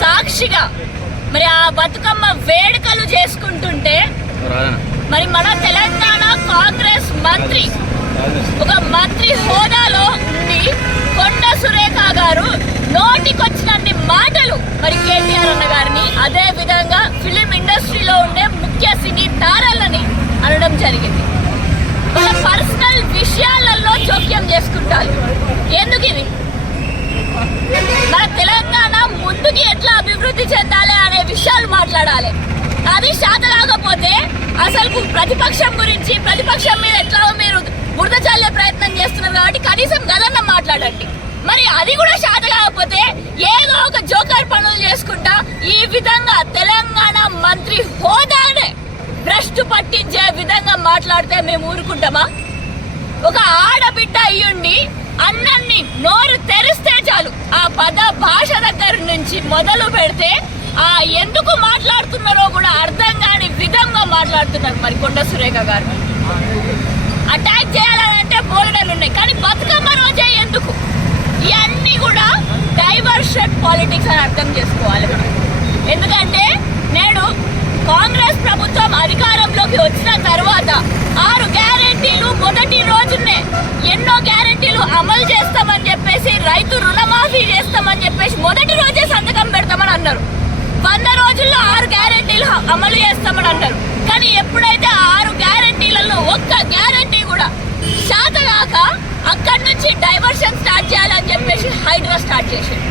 సాక్షిగా మరి ఆ బతుకమ్మ వేడుకలు చేసుకుంటుంటే మరి మన తెలంగాణ కాంగ్రెస్ మంత్రి ఒక మంత్రి హోదాలో ఉండి కొండ సురేఖ గారు నోటికొచ్చినన్ని మాటలు మరి కేటీఆర్ అన్న గారిని, అదే విధంగా ఫిలిం ఇండస్ట్రీలో ఉండే ముఖ్య సినీ తారలని అనడం జరిగింది. మన పర్సనల్ విషయాలలో జోక్యం చేసుకుంటారు. ఎందుకు ఇది? మన తెలంగాణ ముందుకి ఎట్లా అభివృద్ధి చెందాలి అనే విషయాలు మాట్లాడాలి. అది శాత కాకపోతే అసలు ప్రతిపక్షం గురించి, ప్రతిపక్షం మీద ఎట్లా మీరు బురద చల్లే ప్రయత్నం చేస్తున్నారు కాబట్టి కనీసం గదన్న మాట్లాడండి. మరి అది కూడా శాత కాకపోతే ఏదో ఒక జోకర్ పనులు చేసుకుంటా ఈ విధంగా తెలంగాణ మంత్రి హోదానే భ్రష్టు పట్టించే విధంగా మాట్లాడితే మేము ఊరుకుంటామా? ఒక ఆడబిడ్డ అయ్యుండి అన్నన్ని నోరు తెరిస్తే చాలు, ఆ పద భాష దగ్గర నుంచి మొదలు పెడితే ఆ ఎందుకు మాట్లాడుతున్నారో కూడా అర్థం కాని విధంగా మాట్లాడుతున్నారు. మరి కొండ సురేఖ గారు అటాక్ చేయాలంటే బోల్డర్లు ఉన్నాయి, కానీ బతుకమ్మ రోజే ఎందుకు? ఇవన్నీ కూడా డైవర్షన్ పాలిటిక్స్ అని అర్థం చేసుకోవాలి మనం. ఎందుకంటే నేడు కాంగ్రెస్ ప్రభుత్వం అధికారంలోకి వచ్చిన తర్వాత 6 గ్యారెంటీలు మొదటి రోజునే ఎన్నో గ్యారెంటీలు అమలు చేస్తామని చెప్పేసి, రైతు రుణమాఫీ చేస్తామని చెప్పేసి మొదటి రోజే సంతకం పెడతామని అన్నారు. 100 రోజుల్లో 6 గ్యారెంటీలు అమలు చేస్తామని అన్నారు. కానీ ఎప్పుడైతే 6 గ్యారెంటీలలో ఒక్క గ్యారెంటీ కూడా శాతగాక అక్కడి నుంచి డైవర్షన్ స్టార్ట్ చేయాలని చెప్పేసి హైడ్రా స్టార్ట్ చేశారు.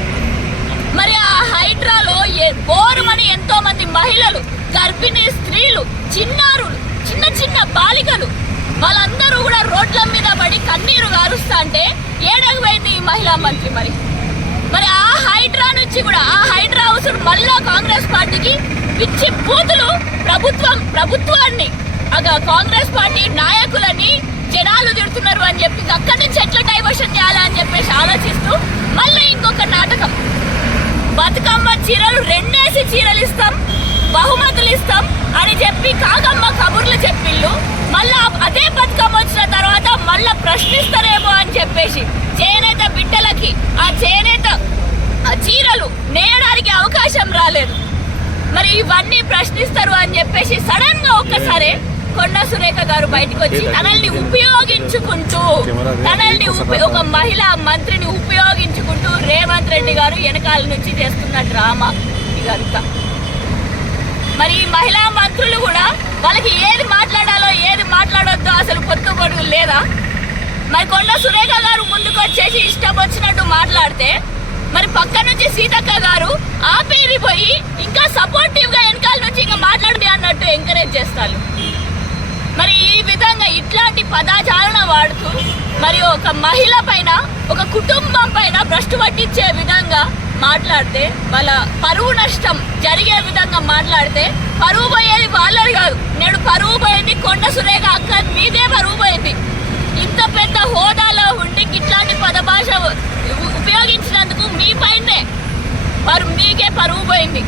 మరి ఆ హైడ్రాలో బోరుమని ఎంతో మంది మహిళలు, గర్భిణీ స్త్రీలు, చిన్నారులు, చిన్న చిన్న బాలికలు వాళ్ళందరూ కూడా రోడ్ల మీద పడి కన్నీరు గారుస్తా అంటే ఏడకు పోయింది ఈ మహిళా మంత్రి? మరి ఆ హైడ్రా నుంచి కూడా, ఆ హైడ్రా అవసరం మళ్ళా కాంగ్రెస్ పార్టీకి పిచ్చి బూతులు ప్రభుత్వాన్ని కాంగ్రెస్ పార్టీ నాయకులని జనాలు తిడుతున్నారు అని చెప్పి అక్కడి నుంచి ఎట్లా డైవర్షన్ చేయాలని చెప్పేసి ఆలోచిస్తూ మళ్ళీ ఇంకొక నాటకం. బతుకమ్మ చీరలు 2 చీరలు ఇస్తాం, బహుమతులు ఇస్తాం అని చెప్పి కాకమ్మ కబుర్లు చెప్పిళ్ళు. మళ్ళా అదే బతుకమ్మ వచ్చిన తర్వాత మళ్ళా ప్రశ్నిస్తారేమో అని చెప్పేసి చేనేత బిడ్డలకి ఆ చేనేత చీరలు నేయడానికి అవకాశం రాలేదు. మరి ఇవన్నీ ప్రశ్నిస్తారు అని చెప్పేసి సడన్ గా ఒక్కసారి కొండ సురేఖ గారు బయటకు వచ్చి తనల్ని ఉపయోగించుకుంటూ, ఒక మహిళా మంత్రిని ఉపయోగించుకుంటూ రేవంత్ రెడ్డి గారు వెనకాల నుంచి చేస్తున్న డ్రామా ఇదంతా. మరి ఈ మహిళా మంత్రులు కూడా వాళ్ళకి ఏది మాట్లాడాలో ఏది మాట్లాడొద్దో అసలు పొద్దుగొడుగు లేదా? మరి కొండ సురేఖ గారు ముందుకు వచ్చేసి ఇష్టం వచ్చినట్టు మాట్లాడితే, మరి పక్క నుంచి సీతక్క గారు ఆపేది పోయి ఇంకా సపోర్టివ్ గా వెనకాల నుంచి ఇంకా మాట్లాడింది అన్నట్టు ఎంకరేజ్ చేస్తారు. మరి ఈ విధంగా ఇట్లాంటి పదాచారణ వాడుతూ మరి ఒక మహిళ పైన, ఒక కుటుంబం పైన భ్రష్టు పట్టించే విధంగా మాట్లాడితే, వాళ్ళ పరువు నష్టం జరిగే విధంగా మాట్లాడితే, పరువు పోయేది వాళ్ళది కాదు, నేడు పరువు పోయింది కొండ సురేఖ అక్క మీదే పరువు పోయింది. ఇంత పెద్ద హోదాలో ఉండి ఇట్లాంటి పదభాష ఉపయోగించినందుకు మీ పైనే మీకే పరువు పోయింది.